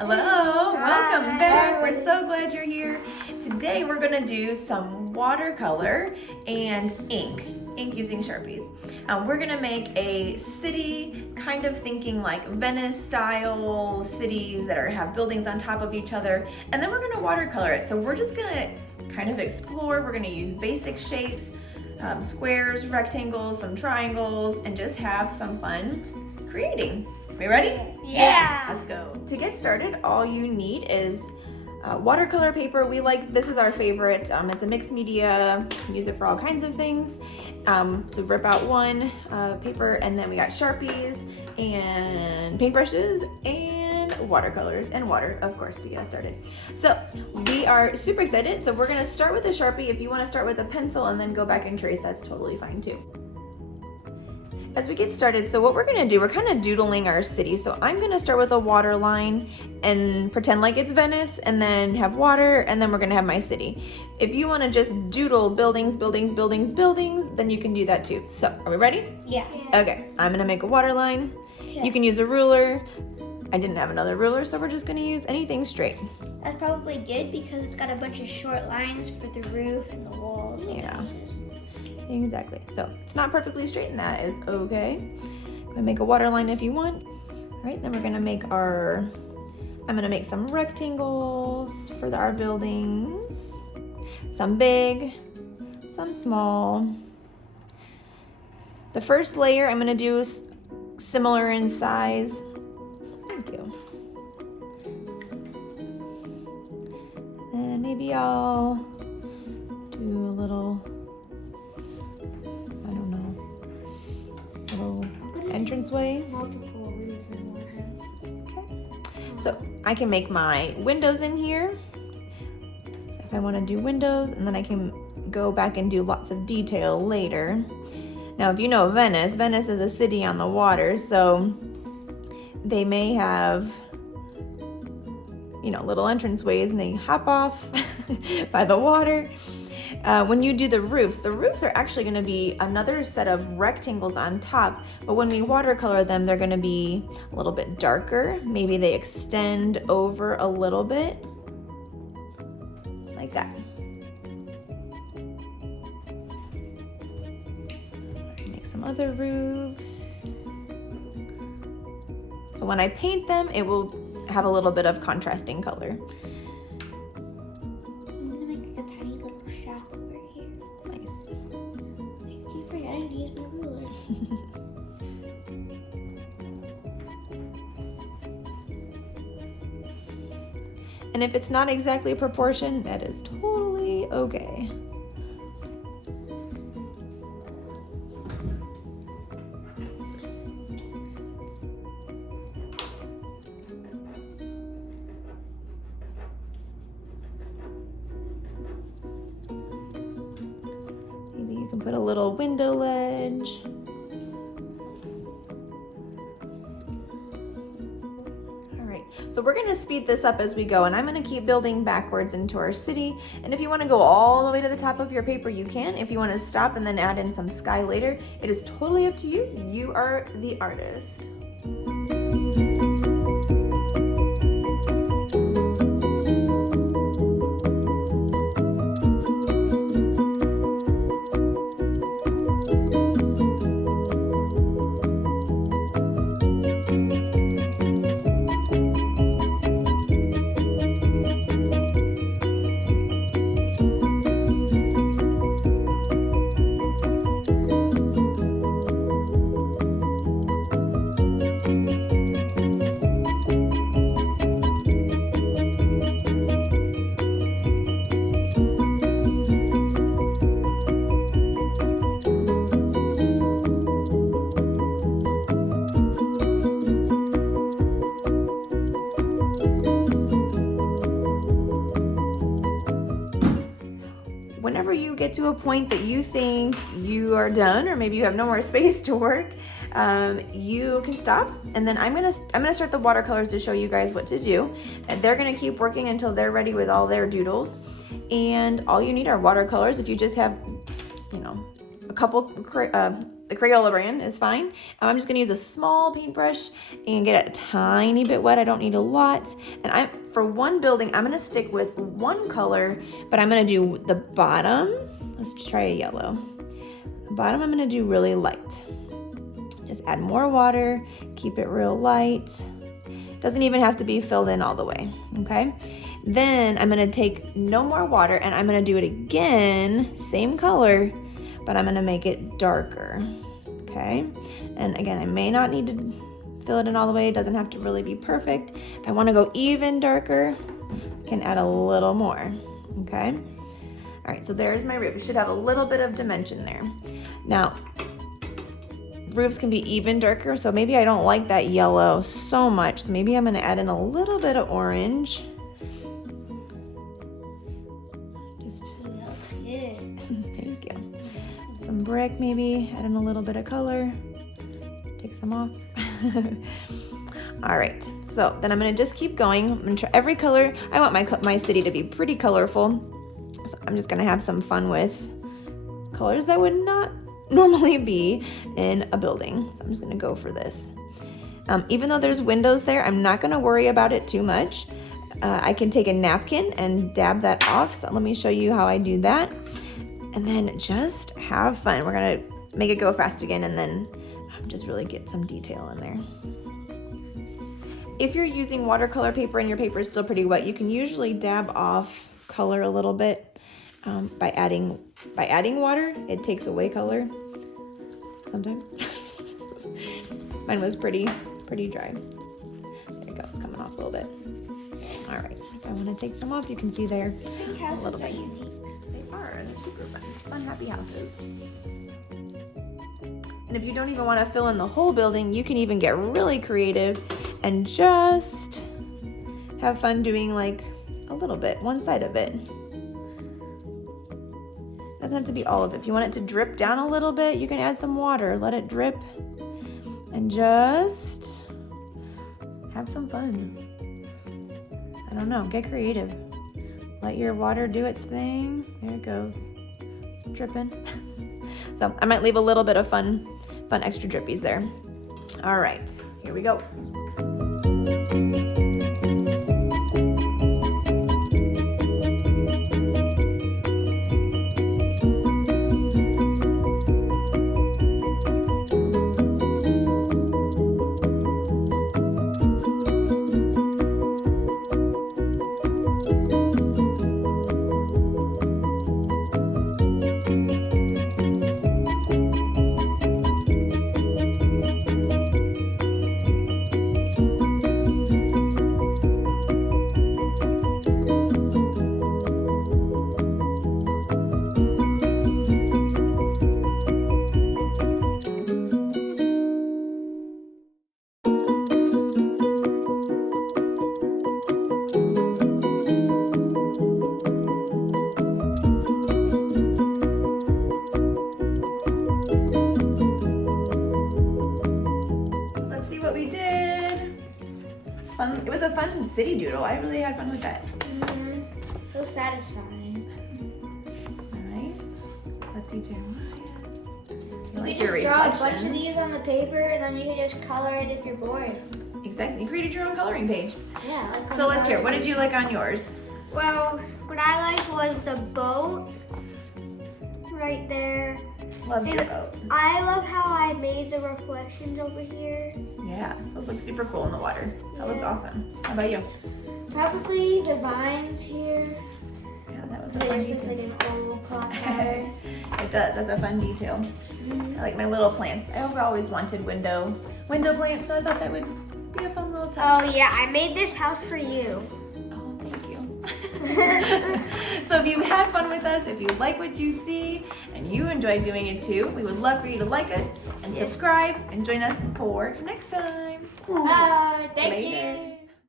Hello, welcome back. We're so glad you're here. Today we're gonna do some watercolor and ink using Sharpies. We're gonna make a city, kind of thinking like Venice style cities that have buildings on top of each other, and then we're gonna watercolor it. So we're just gonna kind of explore. We're gonna use basic shapes, squares, rectangles, some triangles, and just have some fun creating. We ready? Yeah. Let's go. To get started, all you need is watercolor paper. This is our favorite. It's a mixed media. You can use it for all kinds of things. So rip out one paper, and then we got Sharpies and paintbrushes and watercolors and water, of course, to get us started. So we are super excited. So we're gonna start with a Sharpie. If you wanna start with a pencil and then go back and trace, that's totally fine too. As we get started, so what we're gonna do, we're kind of doodling our city. So I'm gonna start with a water line and pretend like it's Venice, and then have water, and then we're gonna have my city. If you wanna just doodle buildings, buildings, buildings, buildings, then you can do that too. So, are we ready? Yeah. Okay, I'm gonna make a water line. Yeah. You can use a ruler. I didn't have another ruler, so we're just gonna use anything straight. That's probably good because it's got a bunch of short lines for the roof and the walls and Yeah. houses. Exactly. So it's not perfectly straight, and that is okay. I'm gonna make a water line if you want. All right, then we're gonna make I'm gonna make some rectangles for our buildings. Some big, some small. The first layer I'm gonna do is similar in size. Thank you. And maybe I'll do a little, entranceway. Multiple rooms in one house. Okay. So I can make my windows in here if I want to do windows, and then I can go back and do lots of detail later. Now, if you know Venice is a city on the water, so they may have, little entranceways, and they hop off by the water. When you do the roofs are actually going to be another set of rectangles on top, but when we watercolor them, they're going to be a little bit darker. Maybe they extend over a little bit, like that. Make some other roofs. So when I paint them, it will have a little bit of contrasting color. And if it's not exactly proportion, that is totally okay. Maybe you can put a little window ledge. So we're gonna speed this up as we go, and I'm gonna keep building backwards into our city. And if you wanna go all the way to the top of your paper, you can. If you wanna stop and then add in some sky later, it is totally up to you. You are the artist. Whenever you get to a point that you think you are done, or maybe you have no more space to work, you can stop, and then I'm gonna start the watercolors to show you guys what to do. And they're gonna keep working until they're ready with all their doodles. And all you need are watercolors. If you just have, a couple the Crayola brand is fine. I'm just gonna use a small paintbrush and get it a tiny bit wet. I don't need a lot. And for one building, I'm gonna stick with one color, but I'm gonna do the bottom. Let's try a yellow. The bottom I'm gonna do really light. Just add more water, keep it real light. Doesn't even have to be filled in all the way, okay? Then I'm gonna take no more water and I'm gonna do it again, same color, but I'm gonna make it darker, okay? And again, I may not need to fill it in all the way. It doesn't have to really be perfect. If I wanna go even darker, I can add a little more, okay? All right, so there's my roof. It should have a little bit of dimension there. Now, roofs can be even darker, so maybe I don't like that yellow so much, so maybe I'm gonna add in a little bit of orange. Looks good. Thank you. Some brick maybe, add in a little bit of color. Take some off. All right, so then I'm gonna just keep going. I'm gonna try every color. I want my city to be pretty colorful, so I'm just gonna have some fun with colors that would not normally be in a building. So I'm just gonna go for this. Even though there's windows there, I'm not gonna worry about it too much. I can take a napkin and dab that off. So let me show you how I do that. And then just have fun. We're gonna make it go fast again and then just really get some detail in there. If you're using watercolor paper and your paper is still pretty wet, you can usually dab off color a little bit by adding water. It takes away color sometimes. Mine was pretty dry. There you go, it's coming off a little bit. All right, if I want to take some off, you can see there. I think houses are unique. They are, they're super fun. Fun, happy houses. And if you don't even want to fill in the whole building, you can even get really creative and just have fun doing like a little bit, one side of it. Doesn't have to be all of it. If you want it to drip down a little bit, you can add some water, let it drip, and just have some fun. I don't know, get creative. Let your water do its thing. There it goes. It's dripping. So I might leave a little bit of fun extra drippies there. All right, here we go. It was a fun city doodle. I really had fun with that. Mm-hmm. So satisfying. Nice. Let's see, Jeremiah. You can just draw a bunch of these on the paper and then you can just color it if you're bored. Exactly. You created your own coloring page. Yeah. Like so let's hear. What did you like on yours? Well, what I liked was the boat right there. Love your boat. I love how I made the reflections over here. Yeah, those look super cool in the water. That looks awesome. How about you? Probably the vines here. Yeah, that was a fun There's detail. like an old clock tower. It does. That's a fun detail. I like my little plants. I always wanted window plants, so I thought that would be a fun little touch. Oh yeah, I made this house for you. Oh, thank you. So if you had fun with us, if you like what you see, and you enjoyed doing it too, we would love for you to like it and subscribe and join us for next time. Thank Later. you.